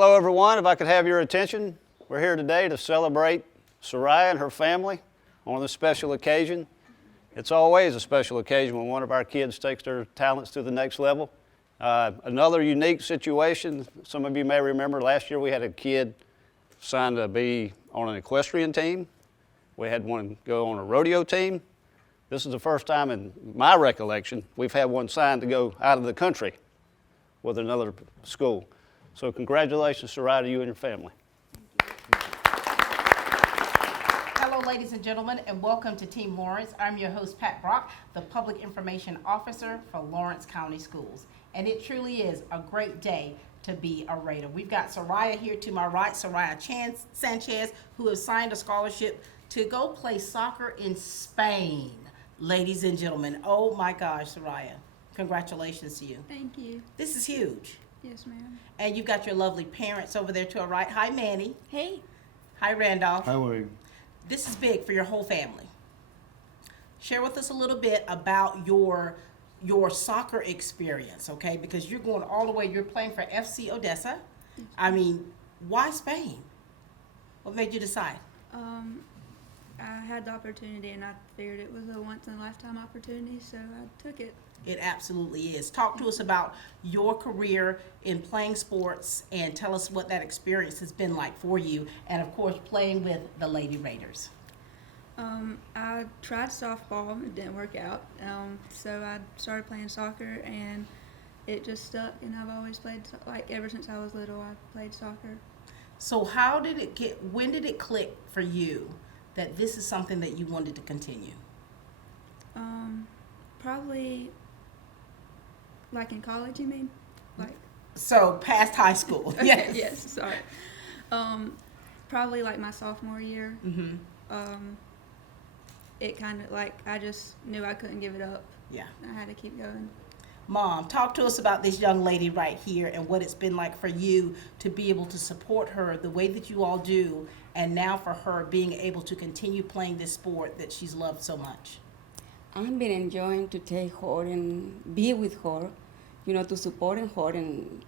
Hello everyone, if I could have your attention. We're here today to celebrate Soraya and her family on this special occasion. It's always a special occasion when one of our kids takes their talents to the next level. Another unique situation, some of you may remember last year we had a kid signed to be on an equestrian team. We had one go on a rodeo team. This is the first time in my recollection we've had one signed to go out of the country with another school. So congratulations, Soraya, to you and your family. Hello, ladies and gentlemen, and welcome to Team Lawrence. I'm your host, Pat Brock, the Public Information Officer for Lawrence County Schools. And it truly is a great day to be a Raider. We've got Soraya here to my right, Soraya Sanchez, who has signed a scholarship to go play soccer in Spain. Ladies and gentlemen, oh my gosh, Soraya, congratulations to you. Thank you. This is huge. Yes, ma'am. And you've got your lovely parents over there to our right. Hi, Manny. Hey. Hi, Randolph. How are you? This is big for your whole family. Share with us a little bit about your soccer experience, okay? Because you're going all the way, you're playing for FC Odisea. I mean, why Spain? What made you decide? I had the opportunity and I figured it was a once-in-a-lifetime opportunity, so I took it. It absolutely is. Talk to us about your career in playing sports and tell us what that experience has been like for you, and of course playing with the Lady Raiders. I tried softball, it didn't work out, so I started playing soccer and it just stuck, and I've always played, like ever since I was little, I played soccer. So when did it click for you that this is something that you wanted to continue? Probably like in college, you mean? Like So past high school. Yes. yes, sorry. Probably like my sophomore year. Mm-hmm. It kind of like I just knew I couldn't give it up. Yeah. I had to keep going. Mom, talk to us about this young lady right here and what it's been like for you to be able to support her the way that you all do, and now for her being able to continue playing this sport that she's loved so much. I've been enjoying to take her and be with her, to support her, and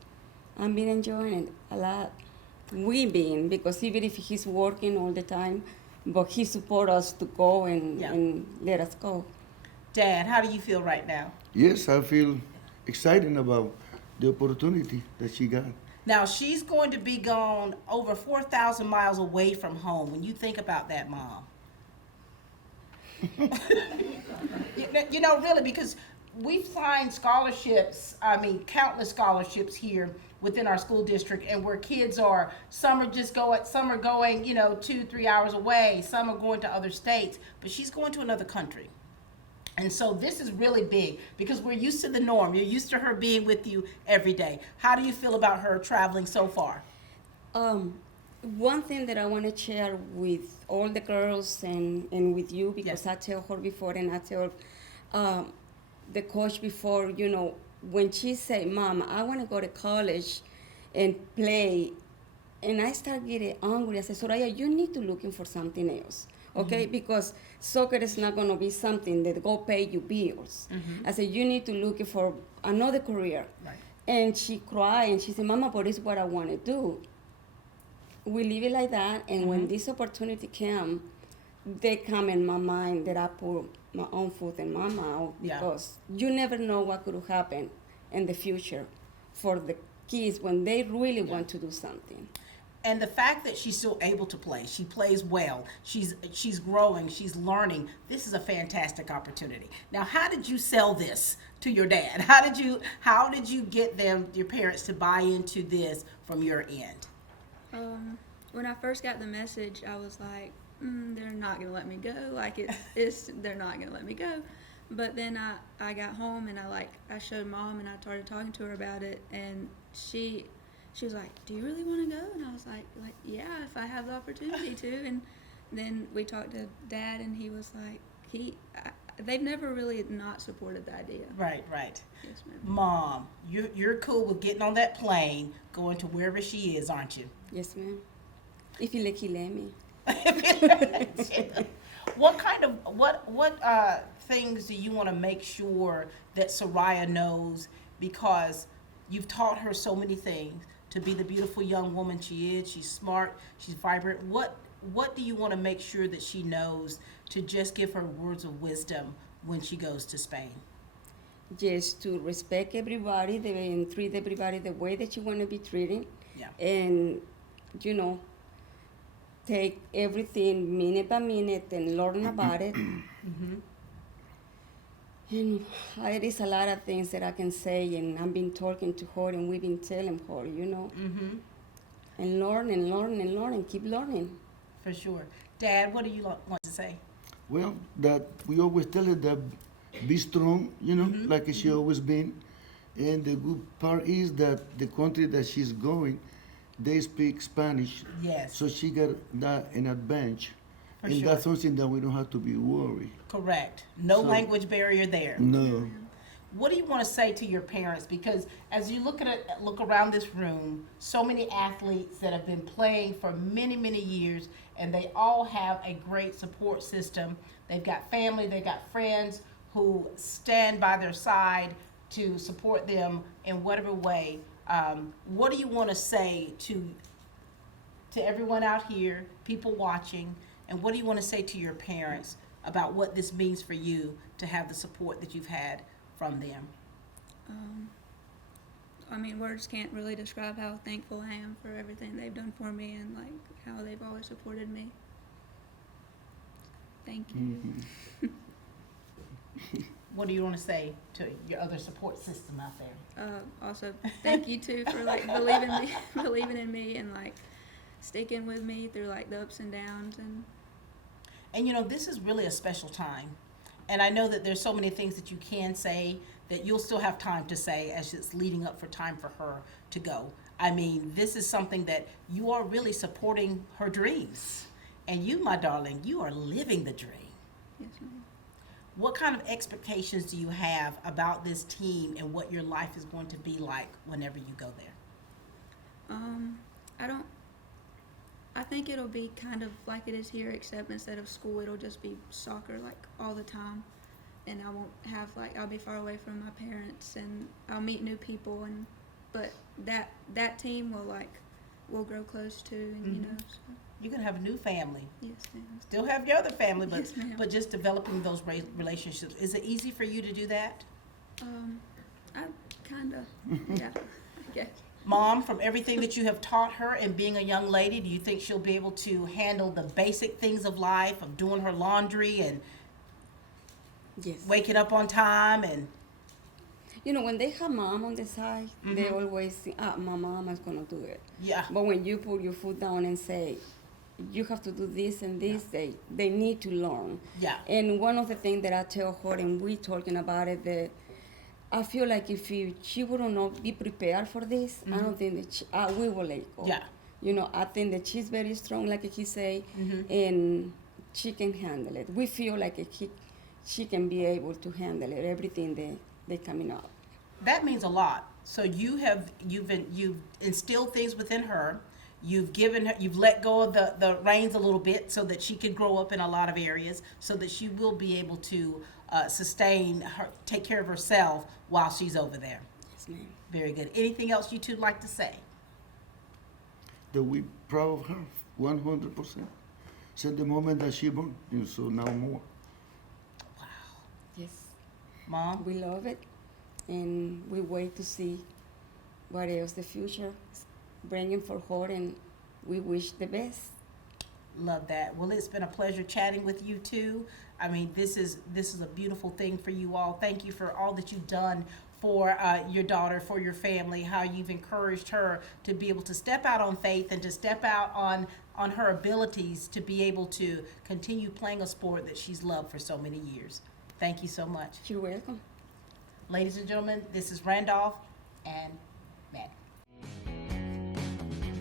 I've been enjoying it a lot. Because even if he's working all the time, but he support us to go and let us go. Dad, how do you feel right now? Yes, I feel excited about the opportunity that she got. Now, she's going to be gone over 4,000 miles away from home. When you think about that, Mom. Really, because we've signed scholarships, countless scholarships here within our school district, and where kids are, some are going, 2-3 hours away, some are going to other states, but she's going to another country. And so this is really big because we're used to the norm. You're used to her being with you every day. How do you feel about her traveling so far? One thing that I want to share with all the girls and with you, because I tell her before and I tell the coach before, when she say, Mom, I want to go to college and play, and I start getting angry, I say, Soraya, you need to looking for something else, okay? Mm-hmm. Because soccer is not going to be something that go pay you bills. Mm-hmm. I said, you need to look for another career. Right. And she cried and she said, Mama, but it's what I want to do. We leave it like that, and when this opportunity came, they come in my mind that I put my own foot in my mouth, because you never know what could happen in the future for the kids when they really want to do something. And the fact that she's still able to play, she plays well, she's growing, she's learning, this is a fantastic opportunity. Now, how did you sell this to your dad? How did you get your parents to buy into this from your end? When I first got the message, I was like, they're not going to let me go. Like, they're not going to let me go. But then I got home and I showed Mom and I started talking to her about it. And she was like, do you really want to go? And I was like, yeah, if I have the opportunity to. And then we talked to Dad and he was like, they've never really not supported the idea. Right. Yes, ma'am. Mom, you're cool with getting on that plane, going to wherever she is, aren't you? Yes, ma'am. If you let me. What things do you want to make sure that Soraya knows, because you've taught her so many things? to be the beautiful young woman she is. She's smart, she's vibrant. What do you want to make sure that she knows to just give her words of wisdom when she goes to Spain? Just to respect everybody and treat everybody the way that you want to be treated. Yeah. And, you know, take everything minute by minute and learn about it. And there is a lot of things that I can say, and I've been talking to her, and we've been telling her, you know, and learn and learn and learn and keep learning. For sure. Dad, what do you want to say? Well, that we always tell her that be strong, you know, like she always been. And the good part is that the country that she's going, they speak Spanish. Yes. So she got that in advantage. For And sure. that's something that we don't have to be worried. Correct. No So- language barrier there. No. What do you want to say to your parents? Because as you look around this room, so many athletes that have been playing for many, many years, and they all have a great support system. They've got family, they've got friends who stand by their side to support them in whatever way. What do you want to say to everyone out here, people watching, and what do you want to say to your parents about what this means for you to have the support that you've had from them? I mean, words can't really describe how thankful I am for everything they've done for me and like how they've always supported me. Thank you. What do you want to say to your other support system out there? Also, thank you too for like believing in me and like sticking with me through like the ups and downs. And you know, this is really a special time. And I know that there's so many things that you can say that you'll still have time to say as it's leading up for time for her to go. I mean, this is something that you are really supporting her dreams. And you, my darling, you are living the dream. Yes, ma'am. What kind of expectations do you have about this team and what your life is going to be like whenever you go there? I think it'll be kind of like it is here, except instead of school, it'll just be soccer like all the time. And I won't have like, I'll be far away from my parents and I'll meet new people but that team will grow close to, and you know, so, You're going to have a new family. yes, ma'am. Still have your other family, but, Yes, ma'am. but just developing those relationships. Is it easy for you to do that? I kind of, yeah, I guess. Mom, from everything that you have taught her and being a young lady, do you think she'll be able to handle the basic things of life, of doing her laundry and Yes. waking up on time? And You know, when they have mom on the side, they always think, my mom is going to do it. yeah, But when you put your foot down and say, you have to do this and this, they need to learn. yeah, And one of the things that I tell her, and we talking about it, that I feel like if she would not be prepared for this, I don't think that we will let go. Yeah. You know, I think that she's very strong, like he say, and she can handle it. We feel like she can be able to handle it, everything that coming up. that means a lot. So you've instilled things within her. You've let go of the reins a little bit so that she could grow up in a lot of areas, so that she will be able to take care of herself while she's over there. Yes, ma'am. Very good. Anything else you two like to say? That we proud of her 100%. Since the moment that she born, so now more. Yes. Mom? We love it, and we wait to see what else the future is bringing for her, and we wish the best. Love that. Well, it's been a pleasure chatting with you too. I mean, this is a beautiful thing for you all. Thank you for all that you've done for your daughter, for your family, how you've encouraged her to be able to step out on faith and to step out on her abilities to be able to continue playing a sport that she's loved for so many years. Thank you so much. You're welcome. Ladies and gentlemen, this is Randolph and Matt.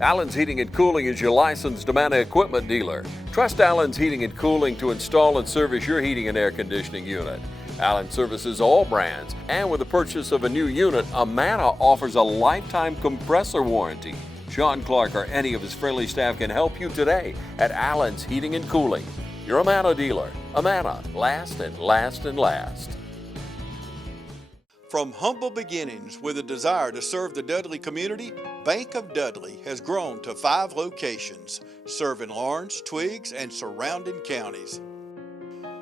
Allen's Heating and Cooling is your licensed Amana equipment dealer. Trust Allen's Heating and Cooling to install and service your heating and air conditioning unit. Allen services all brands, and with the purchase of a new unit, Amana offers a lifetime compressor warranty. Sean Clark or any of his friendly staff can help you today at Allen's Heating and Cooling. Your Amana dealer. Amana, last and last and last. From humble beginnings with a desire to serve the Dudley community, Bank of Dudley has grown to 5 locations, serving Lawrence, Twiggs, and surrounding counties.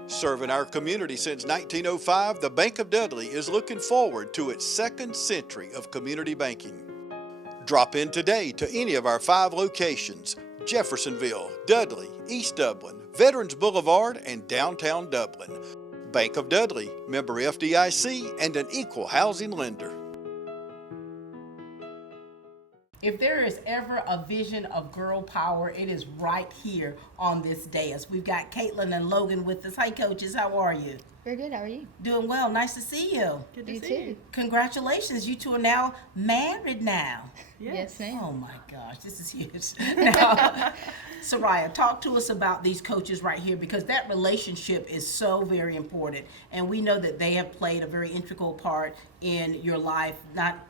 Serving our community since 1905, the Bank of Dudley is looking forward to its 2nd century of community banking. Drop in today to any of our 5 locations: Jeffersonville, Dudley, East Dublin, Veterans Boulevard, and downtown Dublin. Bank of Dudley, member FDIC, and an equal housing lender. If there is ever a vision of girl power, it is right here on this dais. We've got Caitlin and Logan with us. Hi, coaches. How are you? We're good. How are you? Doing well. Nice to see you. Good to see you. Congratulations. You two are now married now. Yes, ma'am. Oh, my gosh. This is huge. Now, Soraya, talk to us about these coaches right here, because that relationship is so very important. And we know that they have played a very integral part in your life,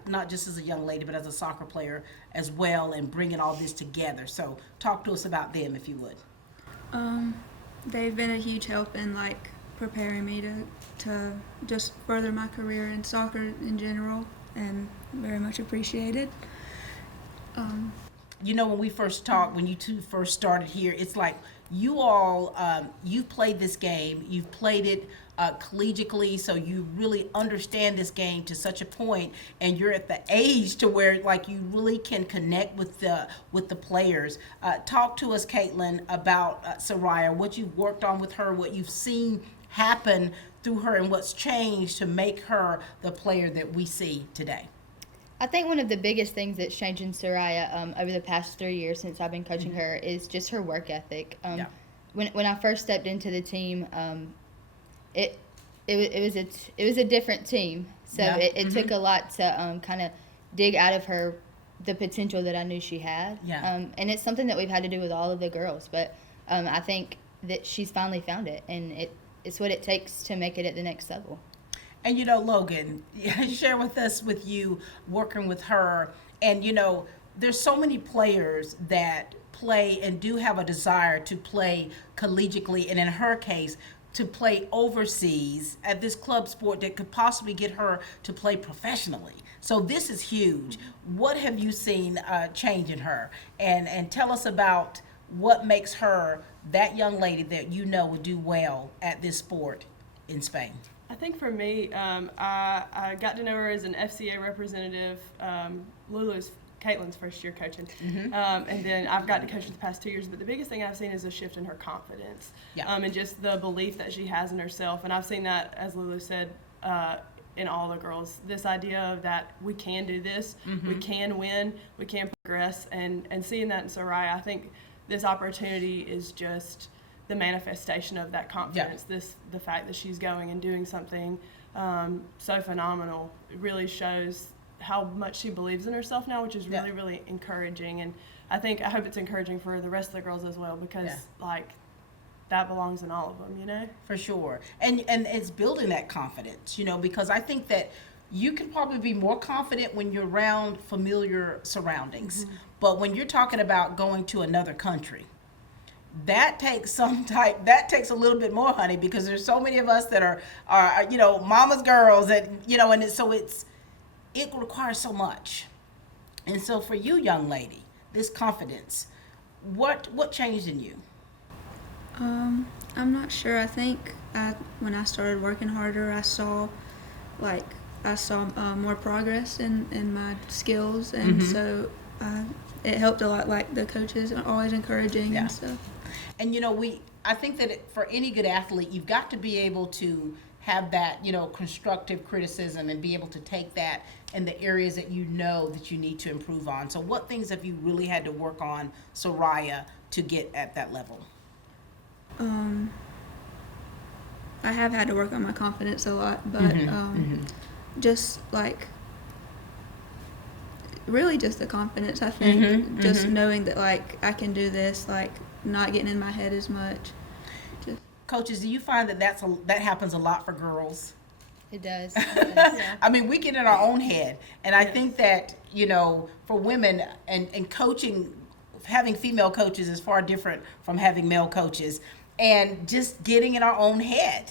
not just as a young lady, but as a soccer player as well, and bringing all this together. So talk to us about them, if you would. They've been a huge help in like preparing me to just further my career in soccer in general, and very much appreciated. You know, when we first talked, when you two first started here, it's like you all, you've played this game, you've played it collegiately, so you really understand this game to such a point, and you're at the age to where like you really can connect with the players. Talk to us, Caitlin, about Soraya, what you've worked on with her, what you've seen happen through her, and what's changed to make her the player that we see today. I think one of the biggest things that's changed in Soraya over the past 3 years since I've been coaching her is just her work ethic. When I first stepped into the team, it was a different team, so it took a lot to kind of dig out of her the potential that I knew she had. And it's something that we've had to do with all of the girls, but I think that she's finally found it, and it's what it takes to make it at the next level. And you know, Logan, share with us with you working with her. And you know, there's so many players that play and do have a desire to play collegiately, and in her case, to play overseas at this club sport that could possibly get her to play professionally. So this is huge. What have you seen change in her? And tell us about what makes her that young lady that you know would do well at this sport in Spain. I think for me, I got to know her as an FCA representative. Lulu's Caitlin's first year coaching, and then I've got to coach for the past 2 years. But the biggest thing I've seen is a shift in her confidence, and just the belief that she has in herself. And I've seen that, as Lulu said, in all the girls. This idea of that we can do this, we can win, we can progress, and seeing that in Soraya, I think this opportunity is just the manifestation of that confidence. The fact that she's going and doing something so phenomenal, it really shows how much she believes in herself now, which is really, really encouraging. And I hope it's encouraging for the rest of the girls as well, because like that belongs in all of them, you know? For sure. And it's building that confidence, you know, because I think that you can probably be more confident when you're around familiar surroundings. But when you're talking about going to another country, that takes a little bit more, honey, because there's so many of us that are you know, mama's girls, and you know, and it requires so much. And so for you, young lady, this confidence, what changed in you? I'm not sure. I think when I started working harder, I saw more progress in my skills, and so it helped a lot. Like the coaches are always encouraging and stuff. And you know, I think that for any good athlete, you've got to be able to have that, you know, constructive criticism and be able to take that in the areas that you know that you need to improve on. So what things have you really had to work on, Soraya, to get at that level? I have had to work on my confidence a lot, but just like really just the confidence, I think. Just knowing that like I can do this, like not getting in my head as much. Coaches, do you find that happens a lot for girls? It does. I mean, we get in our own head, and I think that, you know, for women and coaching, having female coaches is far different from having male coaches, and just getting in our own head.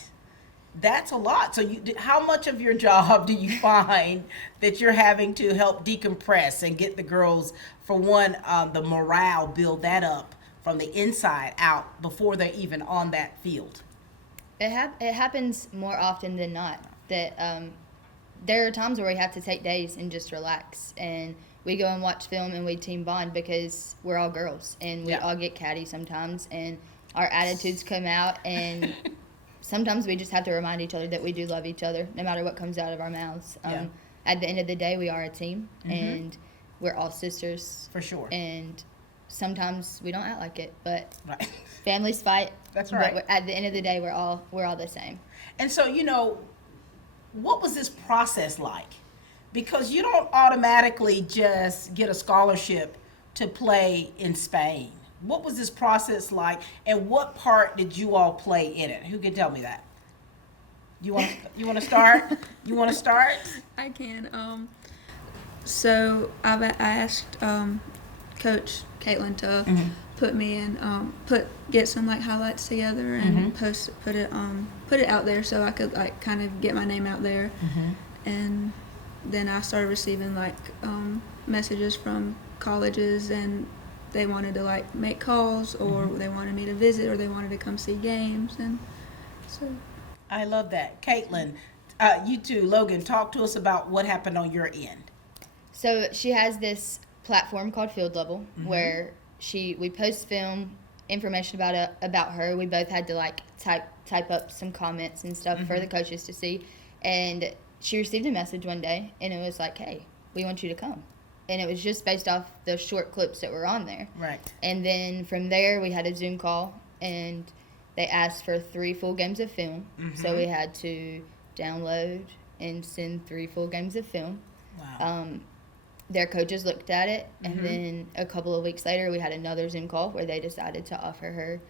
That's a lot. So how much of your job do you find that you're having to help decompress and get the girls, for one, the morale, build that up from the inside out before they're even on that field? It happens more often than not that there are times where we have to take days and just relax, and we go and watch film and we team bond because we're all girls and we all get catty sometimes and our attitudes come out, and sometimes we just have to remind each other that we do love each other no matter what comes out of our mouths. At the end of the day, we are a team and we're all sisters. For sure. And sometimes we don't act like it, but Right. families fight. That's right. But at the end of the day, we're all the same. And so, what was this process like? Because you don't automatically just get a scholarship to play in Spain. What was this process like, and what part did you all play in it? Who can tell me that? You want to start? You want to start? I can. So I asked Coach Caitlin to put me in, get some like highlights together and put it out there so I could like kind of get my name out there. And then I started receiving like messages from colleges, and they wanted to like make calls, or they wanted me to visit, or they wanted to come see games, and so. I love that. Caitlin, you too, Logan, talk to us about what happened on your end. So she has this platform called Field Level where we post film information about her. We both had to like type up some comments and stuff for the coaches to see, and she received a message one day, and it was like, "Hey, we want you to come." And it was just based off the short clips that were on there. Right. And then from there, we had a Zoom call, and they asked for 3 full games of film. So we had to download and send 3 full games of film. Wow. Their coaches looked at it, and then a couple of weeks later, we had another Zoom call where they decided to offer her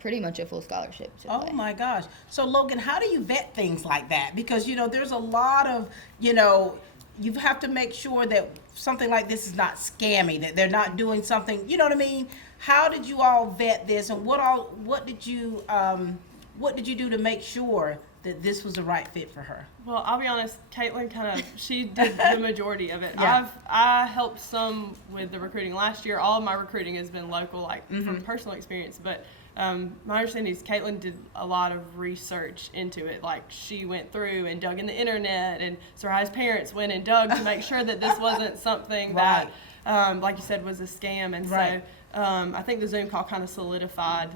pretty much a full scholarship to play. Oh my gosh. So Logan, how do you vet things like that? Because, there's a lot of, you have to make sure that something like this is not scammy, that they're not doing something, you know what I mean? How did you all vet this, and what did you do to make sure that this was the right fit for her? Well, I'll be honest, Caitlin she did the majority of it. Yeah. I helped some with the recruiting last year. All of my recruiting has been local, like from personal experience, but my understanding is Caitlin did a lot of research into it. Like, she went through and dug in the internet, and Soraya's parents went and dug to make sure that this wasn't something that, like you said, was a scam. And so I think the Zoom call kind of solidified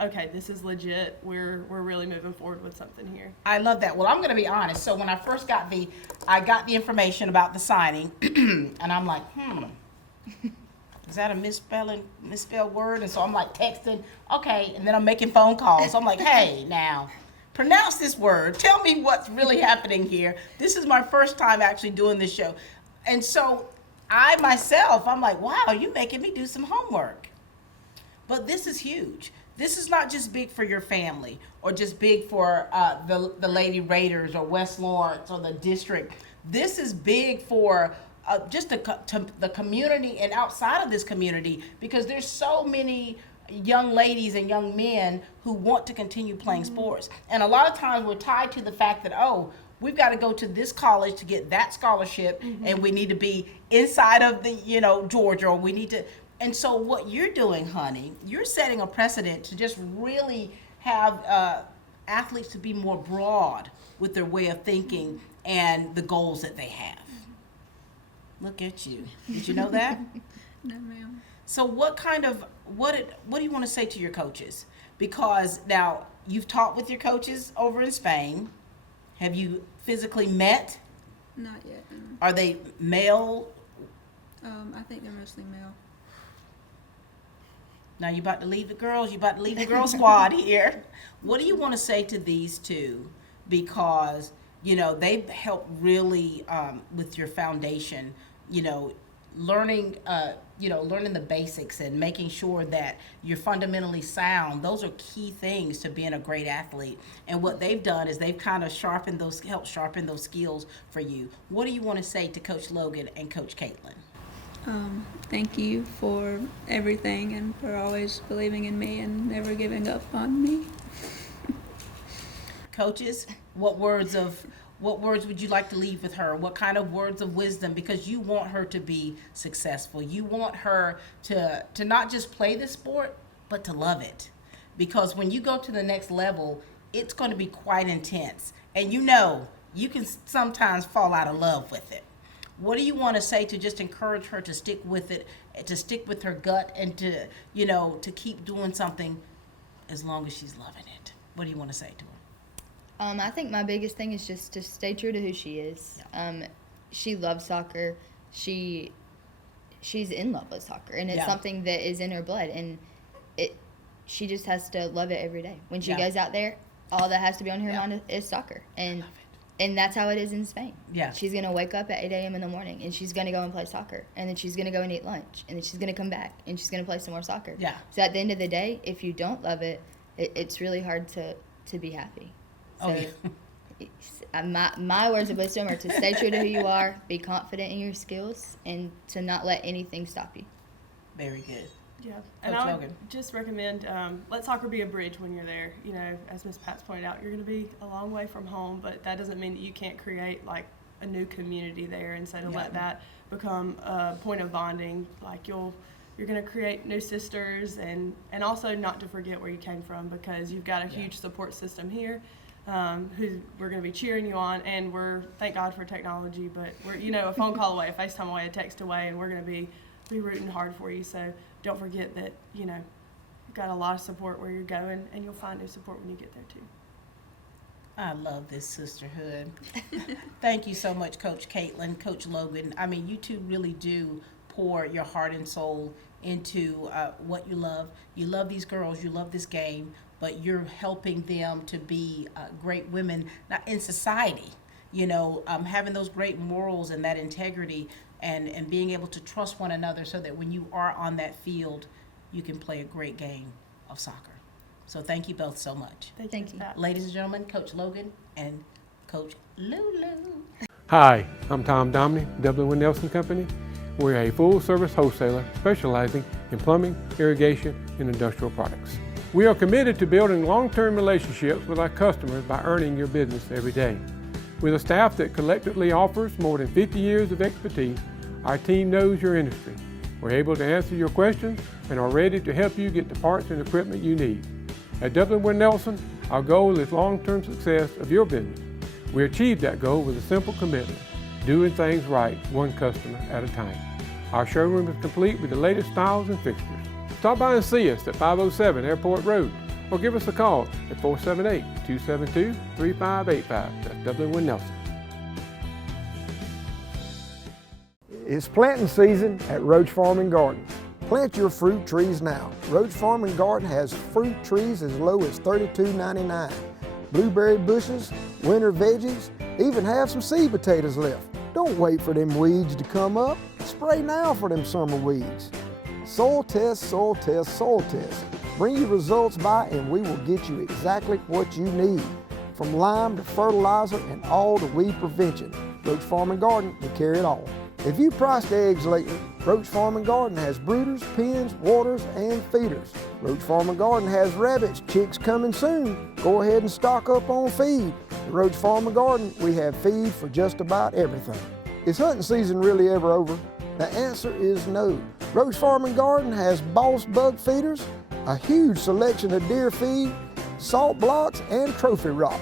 okay, this is legit. We're really moving forward with something here. I love that. Well, I'm going to be honest. So when I first got the information about the signing, and I'm like, is that a misspelled word? And so I'm like texting, okay, and then I'm making phone calls. I'm like, hey, now, pronounce this word. Tell me what's really happening here. This is my first time actually doing this show. And so I'm like, wow, you're making me do some homework. But this is huge. This is not just big for your family or just big for the Lady Raiders or West Lawrence or the district. This is big for just the community and outside of this community, because there's so many young ladies and young men who want to continue playing sports. And a lot of times we're tied to the fact that, we've got to go to this college to get that scholarship, and we need to be inside of the, Georgia, or we need to. And so what you're doing, honey, you're setting a precedent to just really have athletes to be more broad with their way of thinking and the goals that they have. Look at you. Did you know that? No, ma'am. So what do you want to say to your coaches? Because now you've talked with your coaches over in Spain. Have you physically met? Not yet. No. Are they male? I think they're mostly male. Now you're about to leave the girls. You're about to leave the girl squad here. What do you want to say to these two? Because, they've helped really with your foundation, learning the basics and making sure that you're fundamentally sound. Those are key things to being a great athlete. And what they've done is they've kind of helped sharpen those skills for you. What do you want to say to Coach Logan and Coach Caitlin? Thank you for everything and for always believing in me and never giving up on me. Coaches, what words would you like to leave with her? What kind of words of wisdom? Because you want her to be successful. You want her to not just play the sport, but to love it. Because when you go to the next level, it's going to be quite intense. And you know, you can sometimes fall out of love with it. What do you want to say to just encourage her to stick with it, to stick with her gut, and to, you know, to keep doing something as long as she's loving it? What do you want to say to her? I think my biggest thing is just to stay true to who she is. She loves soccer. She's in love with soccer, and it's something that is in her blood. And she just has to love it every day. When she goes out there, all that has to be on her mind is soccer, and that's how it is in Spain. Yeah, she's gonna wake up at 8 a.m. in the morning, and she's gonna go and play soccer, and then she's gonna go and eat lunch, and then she's gonna come back, and she's gonna play some more soccer. Yeah. So at the end of the day, if you don't love it, it's really hard to be happy. So my words of wisdom are to stay true to who you are, be confident in your skills, and to not let anything stop you. Very good. Yeah, and I would just recommend let soccer be a bridge when you're there. You know, as Ms. Pat's pointed out, you're going to be a long way from home, but that doesn't mean that you can't create like a new community there. And so to let that become a point of bonding, like you're going to create new sisters, and also not to forget where you came from, because you've got a huge support system here. Who we're going to be cheering you on, and we're, thank God for technology, but we're, you know, a phone call away, a FaceTime away, a text away, and we're going to be rooting hard for you. So don't forget that, you know, you've got a lot of support where you're going, and you'll find new support when you get there too. I love this sisterhood. Thank you so much, Coach Caitlin, Coach Logan. I mean, you two really do pour your heart and soul into what you love. You love these girls, you love this game, but you're helping them to be great women not in society, you know, having those great morals and that integrity, and being able to trust one another so that when you are on that field, you can play a great game of soccer. So thank you both so much. Thank you. Ladies and gentlemen, Coach Logan and Coach Lulu. Hi, I'm Tom Domney, Dublin Nelson Company. We're a full-service wholesaler specializing in plumbing, irrigation, and industrial products. We are committed to building long-term relationships with our customers by earning your business every day. With a staff that collectively offers more than 50 years of expertise, our team knows your industry. We're able to answer your questions and are ready to help you get the parts and equipment you need. At Dublin Nelson, our goal is long-term success of your business. We achieve that goal with a simple commitment, doing things right, one customer at a time. Our showroom is complete with the latest styles and fixtures. Stop by and see us at 507 Airport Road, or give us a call at 478-272-3585. That's Dublin Nelson. It's planting season at Roach Farm and Garden. Plant your fruit trees now. Roach Farm and Garden has fruit trees as low as $32.99. Blueberry bushes, winter veggies, even have some seed potatoes left. Don't wait for them weeds to come up. Spray now for them summer weeds. Soil test, soil test, soil test. Bring your results by and we will get you exactly what you need. From lime to fertilizer and all to weed prevention. Roach Farm and Garden will carry it all. If you priced eggs lately, Roach Farm and Garden has brooders, pens, waters, and feeders. Roach Farm and Garden has rabbits, chicks coming soon. Go ahead and stock up on feed. At Roach Farm and Garden, we have feed for just about everything. Is hunting season really ever over? The answer is no. Roach Farm and Garden has Boss Bug feeders, a huge selection of deer feed, salt blocks, and trophy rock.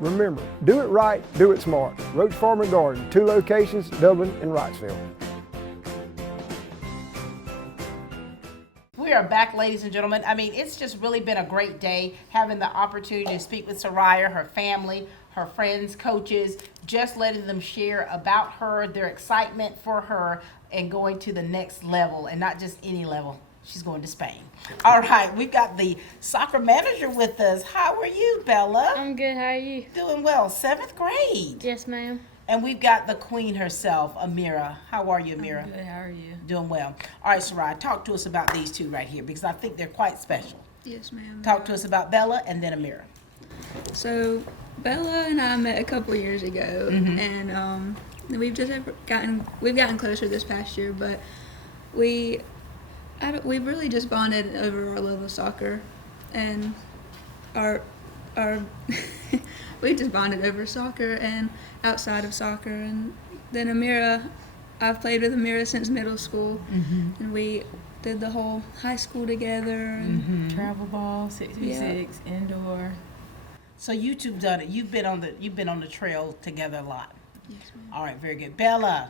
Remember, do it right, do it smart. Roach Farm and Garden, 2 locations, Dublin and Wrightsville. We are back, ladies and gentlemen. I mean, it's just really been a great day having the opportunity to speak with Soraya, her family, her friends, coaches, just letting them share about her, their excitement for her, and going to the next level, and not just any level. She's going to Spain. All right, we've got the soccer manager with us. How are you, Bella? I'm good. How are you? Doing well. 7th grade. Yes, ma'am. And we've got the queen herself, Amira. How are you, Amira? I'm good. How are you? Doing well. All right, Soraya, talk to us about these two right here, because I think they're quite special. Yes, ma'am. Talk to us about Bella and then Amira. So Bella and I met a couple years ago, and we've just gotten closer this past year, but we've really just bonded over our love of soccer, and our our we just bonded over soccer and outside of soccer. And then Amira, I've played with Amira since middle school, and we did the whole high school together. And Travel ball, 6v6, indoor. So you two done it. You've been on the trail together a lot. Yes, ma'am. All right, very good. Bella,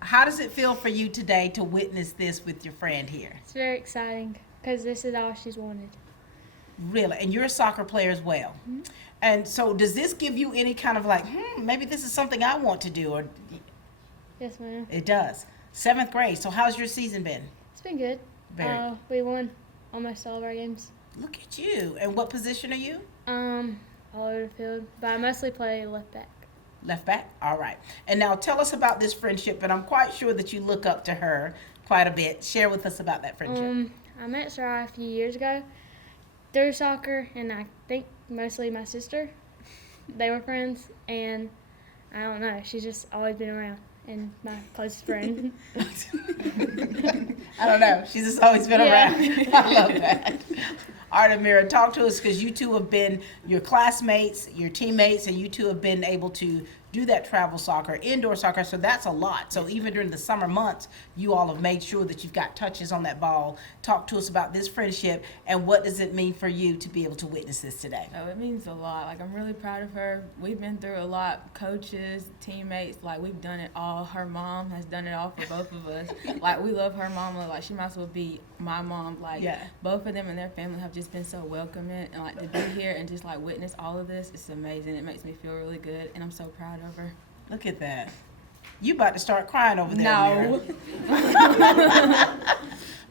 how does it feel for you today to witness this with your friend here? It's very exciting because this is all she's wanted. Really? And you're a soccer player as well. And so does this give you any kind of like, maybe this is something I want to do? Or Yes, ma'am. it does. 7th grade. So how's your season been? It's been good. Very. We won almost all of our games. Look at you. And what position are you? All over the field, but I mostly play left back. Left back? All right. And now tell us about this friendship. And I'm quite sure that you look up to her quite a bit. Share with us about that friendship. I met Soraya a few years ago through soccer, and I think mostly my sister. They were friends, and I don't know. She's just always been around and my closest friend. I don't know. She's just always been Yeah. around. I love that. All right, Amira, talk to us because you two have been your classmates, your teammates, and you two have been able to do that travel soccer, indoor soccer, so that's a lot. So even during the summer months, you all have made sure that you've got touches on that ball. Talk to us about this friendship and what does it mean for you to be able to witness this today? Oh, it means a lot. Like, I'm really proud of her. We've been through a lot. Coaches, teammates, like, we've done it all. Her mom has done it all for both of us. Like, we love her mama. Like, she might as well be my mom. Like, Yeah. both of them and their family have just been so welcoming. And, like, to be here and just, like, witness all of this, it's amazing. It makes me feel really good, and I'm so proud of her. Look at that. You about to start crying over there, No. Amira.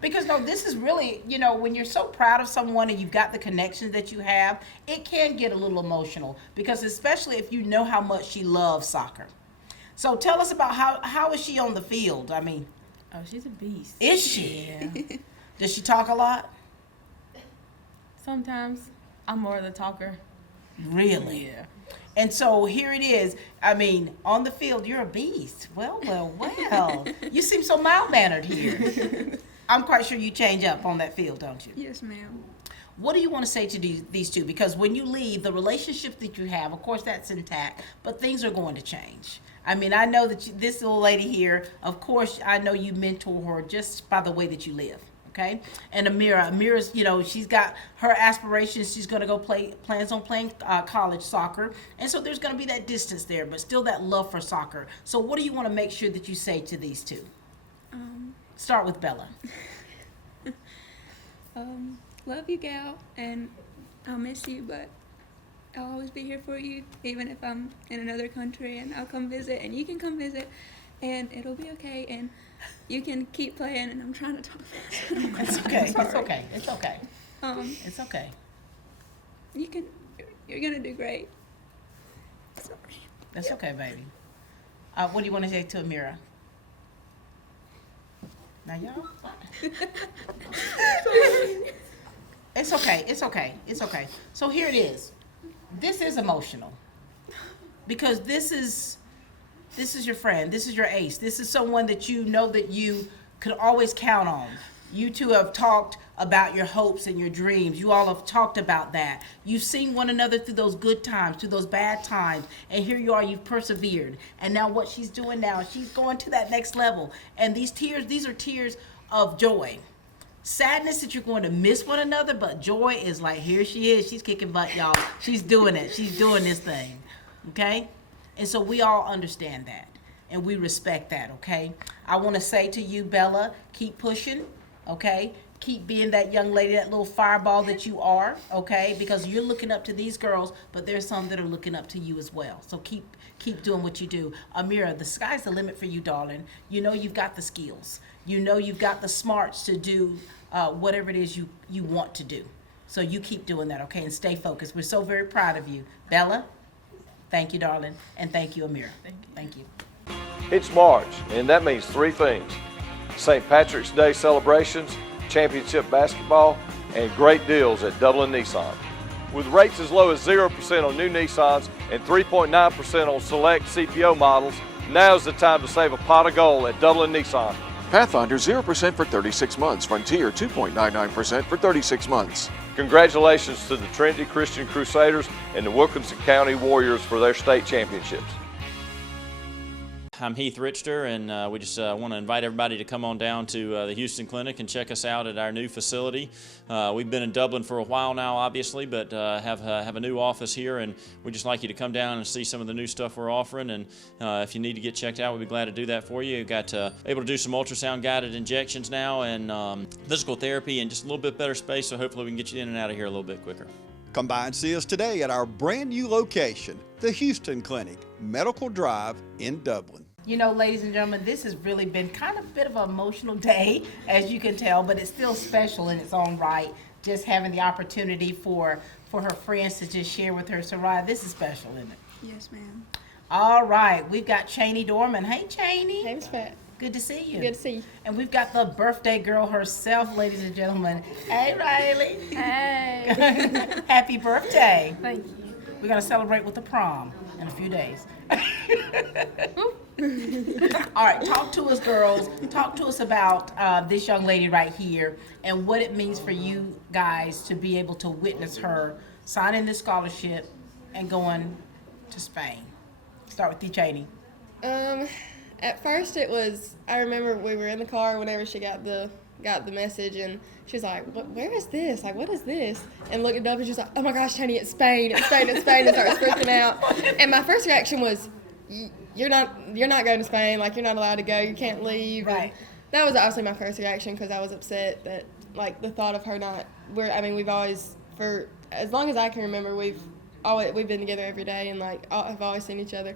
Because no, this is really, you know, when you're so proud of someone and you've got the connections that you have, it can get a little emotional because especially if you know how much she loves soccer. So tell us about how is she on the field? I mean, Oh, she's a beast. is she? Yeah. Does she talk a lot? Sometimes I'm more of the talker. Really? Yeah. And so here it is. I mean, on the field, you're a beast. Well. You seem so mild-mannered here. I'm quite sure you change up on that field, don't you? Yes, ma'am. What do you want to say to these two? Because when you leave, the relationship that you have, of course, that's intact, but things are going to change. I mean, I know that this little lady here, of course, I know you mentor her just by the way that you live. Okay, and Amira's, you know, she's got her aspirations. She's going to go plans on playing college soccer, and so there's going to be that distance there, but still that love for soccer. So, what do you want to make sure that you say to these two? Start with Bella. Love you, gal, and I'll miss you, but I'll always be here for you, even if I'm in another country, and I'll come visit, and you can come visit, and it'll be okay, and you can keep playing, and I'm trying to talk fast. It's okay. It's okay. It's okay. It's okay. You're gonna do great. Sorry. That's okay, baby. What do you want to say to Amira? Now, y'all. It's okay. It's okay. It's okay. So here it is. This is emotional because this is your friend. This is your ace. This is someone that you know that you could always count on. You two have talked about your hopes and your dreams. You all have talked about that. You've seen one another through those good times, through those bad times, and here you are, you've persevered. And now what she's doing now, she's going to that next level. And these are tears of joy. Sadness that you're going to miss one another, but joy is like, here she is. She's kicking butt, y'all. She's doing it. She's doing this thing, okay? And so we all understand that, and we respect that, okay? I want to say to you, Bella, keep pushing, okay? Keep being that young lady, that little fireball that you are, okay? Because you're looking up to these girls, but there's some that are looking up to you as well. So keep doing what you do. Amira, the sky's the limit for you, darling. You know you've got the skills. You know you've got the smarts to do whatever it is you want to do. So you keep doing that, okay? And stay focused. We're so very proud of you. Bella, thank you, darling. And thank you, Amira. Thank you. It's March, and that means three things: St. Patrick's Day celebrations, championship basketball, and great deals at Dublin Nissan. With rates as low as 0% on new Nissans and 3.9% on select CPO models, now's the time to save a pot of gold at Dublin Nissan. Pathfinder 0% for 36 months. Frontier 2.99% for 36 months. Congratulations to the Trinity Christian Crusaders and the Wilkinson County Warriors for their state championships. I'm Heath Richter, and we just want to invite everybody to come on down to the Houston Clinic and check us out at our new facility. We've been in Dublin for a while now, obviously, but have a new office here, and we'd just like you to come down and see some of the new stuff we're offering. And if you need to get checked out, we'd be glad to do that for you. We've got able to do some ultrasound guided injections now, and physical therapy, and just a little bit better space. So hopefully we can get you in and out of here a little bit quicker. Come by and see us today at our brand new location, the Houston Clinic, Medical Drive in Dublin. You know, ladies and gentlemen, this has really been kind of a bit of an emotional day, as you can tell, but it's still special in its own right. Just having the opportunity for her friends to just share with her. Soraya, this is special, isn't it? Yes, ma'am. All right, we've got Cheney Dorman. Hey, Cheney. Thanks, Pat. Good to see you. Good to see you. And we've got the birthday girl herself, ladies and gentlemen. Hey, Riley. Hey. Happy birthday. Thank you. We're going to celebrate with the prom in a few days. All right, talk to us, girls. Talk to us about this young lady right here and what it means for you guys to be able to witness her signing this scholarship and going to Spain. Start with you, Cheney. At first it was, I remember we were in the car whenever she got the message, and she was like, where is this? Like, what is this? And looked it up, and she was like, oh my gosh, Cheney, it's Spain, it's Spain, it's Spain, and started freaking out. And my first reaction was, you're not going to Spain, like, you're not allowed to go, you can't leave. Right. And that was obviously my first reaction, because I was upset that, like, the thought of her not, we've always, for as long as I can remember, we've been together every day, and, like, have always seen each other.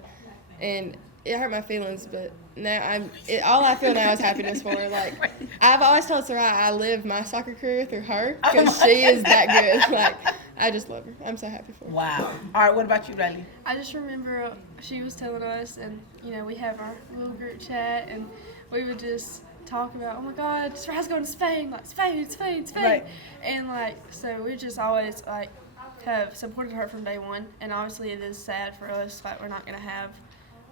And it hurt my feelings, but now all I feel now is happiness for her. Like, I've always told Soraya I live my soccer career through her, because she is that good. Like, I just love her. I'm so happy for her. Wow. All right, what about you, Riley? I just remember she was telling us, and we have our little group chat, and we would just talk about, oh my God, Soraya's going to Spain, like Spain. Right. And so we just always have supported her from day one. And obviously it is sad for us, like we're not going to have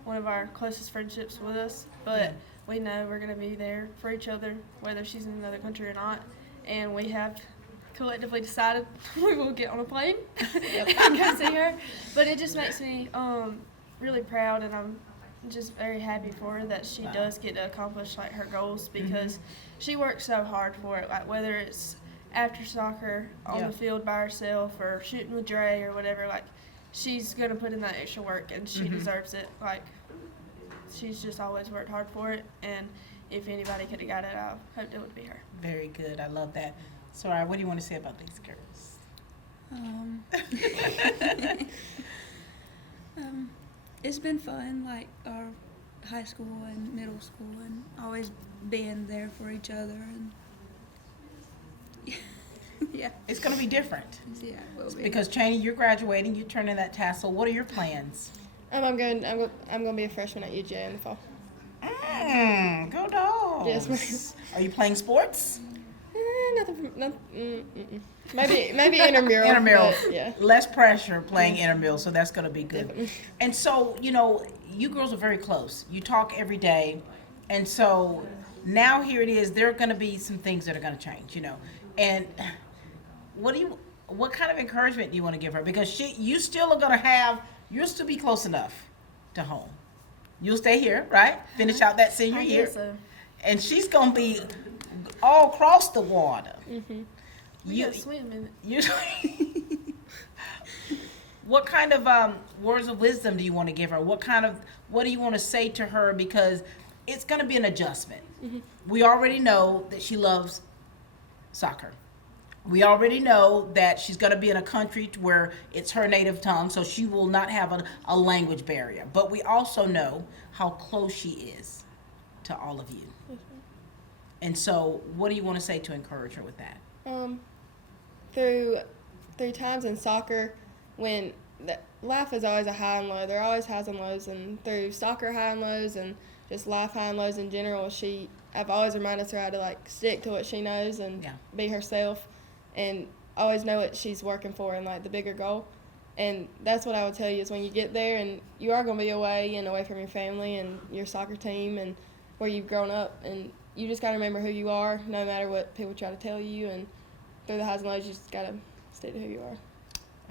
one of our closest friendships with us, but we know we're going to be there for each other, whether she's in another country or not. And we have collectively decided we will get on a plane and go see her. But it just makes me really proud, and I'm just very happy for her that she does get to accomplish like her goals, because she works so hard for it. Like, whether it's after soccer on the field by herself or shooting with Dre or whatever, like, she's gonna put in that extra work, and she deserves it. Like, she's just always worked hard for it, and if anybody could have got it, I hoped it would be her. Very good. I love that. Soraya, what do you want to say about these girls? It's been fun, like our high school and middle school, and always being there for each other, and yeah. It's going to be different. Yeah, it will be. Because Cheney, you're graduating, you're turning that tassel. What are your plans? I'm going to be a freshman at UGA in the fall. Go Dogs. Yes, ma'am. Are you playing sports? Maybe intramural. Intramural. Yeah. Less pressure playing intramural, so that's going to be good. Definitely. And so, you girls are very close. You talk every day. And so now here it is. There are going to be some things that are going to change, And what kind of encouragement do you want to give her? Because you'll still be close enough to home. You'll stay here, right? Finish out that senior year. So. And she's going to be all across the water. We gotta swim in it. What kind of words of wisdom do you want to give her? What do you want to say to her? Because it's going to be an adjustment. We already know that she loves soccer. We already know that she's going to be in a country where it's her native tongue, so she will not have a language barrier. But we also know how close she is to all of you. And so what do you want to say to encourage her with that? Through times in soccer when life is always a high and low. There are always highs and lows, and through soccer high and lows and just life high and lows in general, I've always reminded her to like stick to what she knows and be herself, and always know what she's working for and like the bigger goal. And that's what I would tell you is when you get there and you are going to be away from your family and your soccer team and where you've grown up, and you just got to remember who you are no matter what people try to tell you, and through the highs and lows you just got to stick to who you are.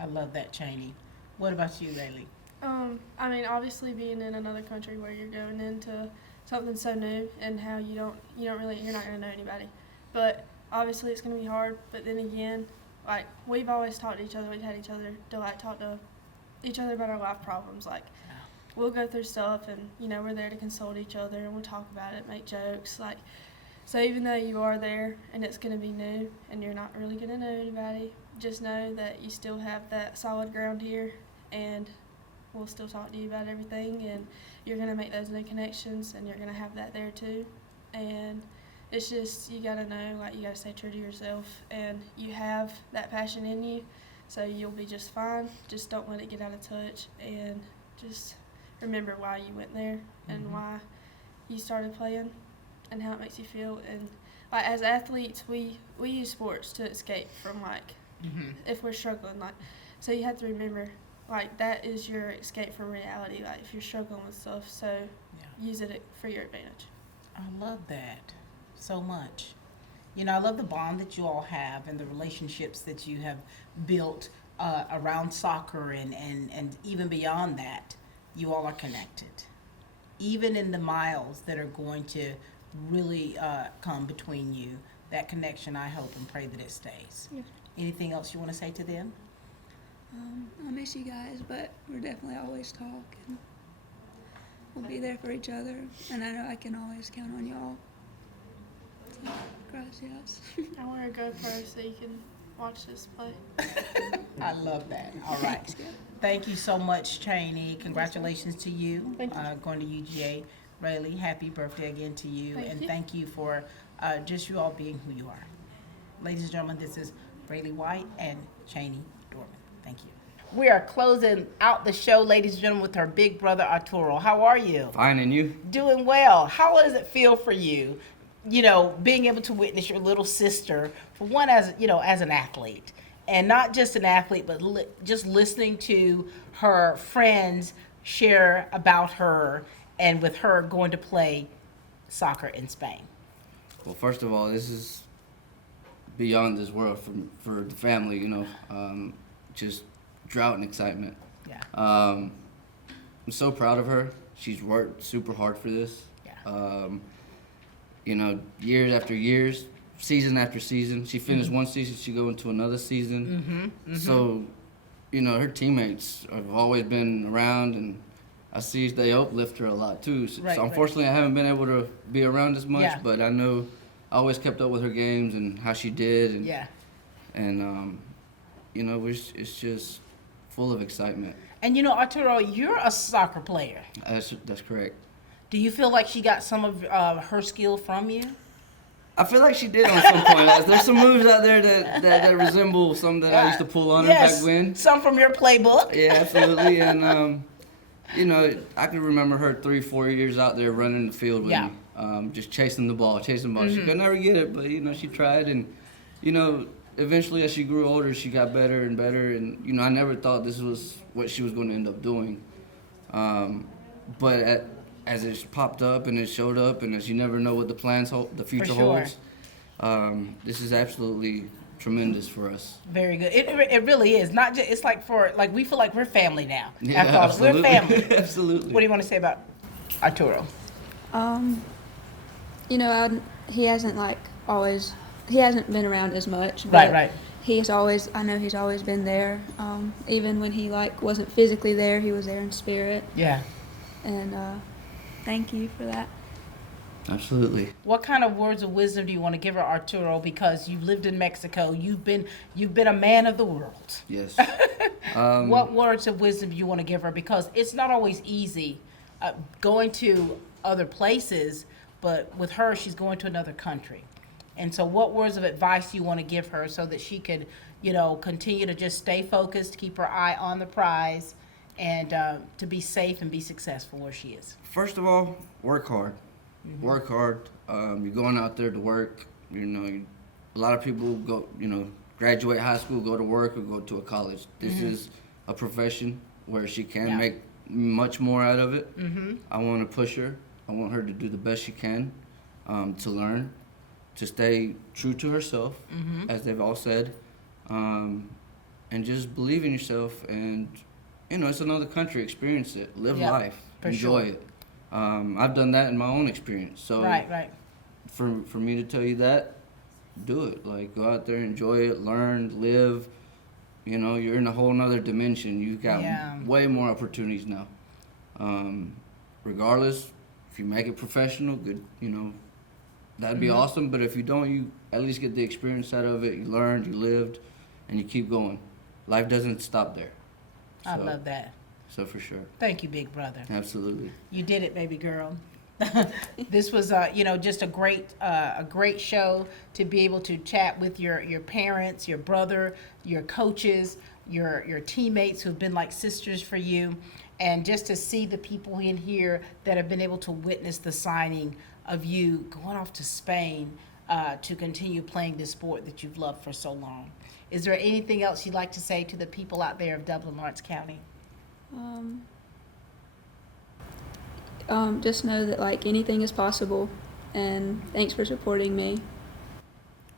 I love that, Cheney. What about you, Laylee? I mean, obviously being in another country where you're going into something so new and how you're not gonna know anybody. But obviously it's gonna be hard. But then again, like we've always talked to each other. We've had each other to like talk to each other about our life problems. Like we'll go through stuff, and we're there to console each other, and we'll talk about it, make jokes. Like so, even though you are there and it's gonna be new and you're not really gonna know anybody, just know that you still have that solid ground here, and we'll still talk to you about everything, and you're going to make those new connections, and you're going to have that there too. And it's just, you got to know, like, you got to stay true to yourself, and you have that passion in you, so you'll be just fine. Just don't let it get out of touch, and just remember why you went there and why you started playing and how it makes you feel. And, like, as athletes, we use sports to escape from, like, if we're struggling, like, so you have to remember, like, that is your escape from reality, like, if you're struggling with stuff, so use it for your advantage. I love that so much. I love the bond that you all have and the relationships that you have built around soccer, and even beyond that, you all are connected. Even in the miles that are going to really come between you, that connection, I hope and pray that it stays. Yeah. Anything else you want to say to them? I miss you guys, but we're definitely always talk, and we'll be there for each other, and I know I can always count on y'all. So, gracias. I want to go first so you can watch this play. I love that. All right. Thank you so much, Cheney. Congratulations to you. Thank you. Going to UGA. Rayleigh, happy birthday again to you. Thank you. Thank you for just you all being who you are. Ladies and gentlemen, this is Rayleigh White and Cheney Dorman. Thank you. We are closing out the show, ladies and gentlemen, with our big brother Arturo. How are you? Fine, and you? Doing well. How does it feel for you, being able to witness your little sister, for one, as an athlete, and not just an athlete, but just listening to her friends share about her, and with her going to play soccer in Spain? Well, first of all, this is beyond this world for the family, just drought and excitement. Yeah. I'm so proud of her. She's worked super hard for this. Yeah. Years after years, season after season. She finished one season, she go into another season. So, her teammates have always been around, and I see they uplift her a lot too. So, Right, unfortunately, I haven't been able to be around as much, Yeah. but I know I always kept up with her games and how she did. And, Yeah. And, it's just full of excitement. And Arturo, you're a soccer player. That's correct. Do you feel like she got some of her skill from you? I feel like she did on some point. There's some moves out there that resemble some that I used to pull on her back when. Some from your playbook. Yeah, absolutely. And, I can remember her 3-4 years out there running the field with me, just chasing the ball. She could never get it, but, she tried. And, eventually as she grew older, she got better and better. And, I never thought this was what she was going to end up doing. But as it popped up and it showed up, and as you never know what the future holds, this is absolutely tremendous for us. Very good. It really is. Not just, it's like we feel like we're family now. Yeah, After all, absolutely. we're family. Absolutely. What do you want to say about Arturo? He hasn't been around as much. But Right. I know he's always been there. Even when he wasn't physically there, he was there in spirit. Yeah. And thank you for that. Absolutely. What kind of words of wisdom do you want to give her, Arturo? Because you've lived in Mexico, you've been a man of the world. Yes. What words of wisdom do you want to give her? Because it's not always easy going to other places, but with her, she's going to another country. And so what words of advice do you want to give her so that she could, continue to just stay focused, keep her eye on the prize, and to be safe and be successful where she is? First of all, work hard. Work hard. You're going out there to work. A lot of people go, graduate high school, go to work, or go to a college. This is a profession where she can make much more out of it. I want to push her. I want her to do the best she can to learn, to stay true to herself, as they've all said. and just believe in yourself. And you know, it's another country. Experience it. Live Yep, life. for Enjoy sure. it. I've done that in my own experience. So Right. for me to tell you that, do it. Like, go out there, enjoy it, learn, live. You know, you're in a whole nother dimension. You've got Yeah. way more opportunities now. Regardless, if you make it professional, good, you know, that'd be awesome. But if you don't, you at least get the experience out of it. You learned, you lived, and you keep going. Life doesn't stop there. I So- love that. So for sure. Thank you, big brother. Absolutely. You did it, baby girl. This was, just a great show to be able to chat with your parents, your brother, your coaches, your teammates who've been like sisters for you, and just to see the people in here that have been able to witness the signing of you going off to Spain to continue playing this sport that you've loved for so long. Is there anything else you'd like to say to the people out there of Dublin, Lawrence County? Just know that like anything is possible, and thanks for supporting me.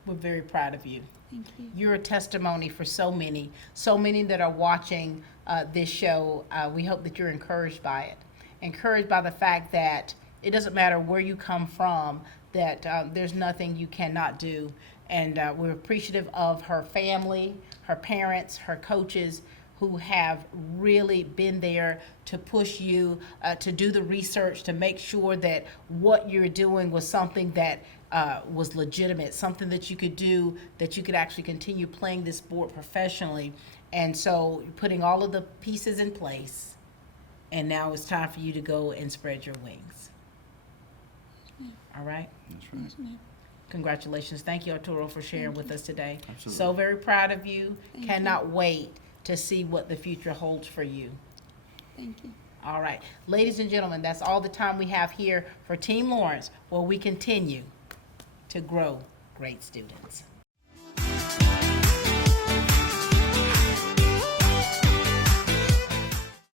We're very proud of you. Thank you. You're a testimony for so many that are watching this show. We hope that you're encouraged by it, encouraged by the fact that it doesn't matter where you come from, that there's nothing you cannot do. And we're appreciative of her family, her parents, her coaches, who have really been there to push you, to do the research, to make sure that what you're doing was something that was legitimate, something that you could do, that you could actually continue playing this sport professionally. And so you're putting all of the pieces in place, and now it's time for you to go and spread your wings. All right? That's right. Congratulations. Thank you, Arturo, for sharing with us today. Absolutely. So very proud of you. Thank Cannot wait to see what the future holds for you. Thank you. All right. Ladies and gentlemen, that's all the time we have here for Team Lawrence, where we continue to grow great students.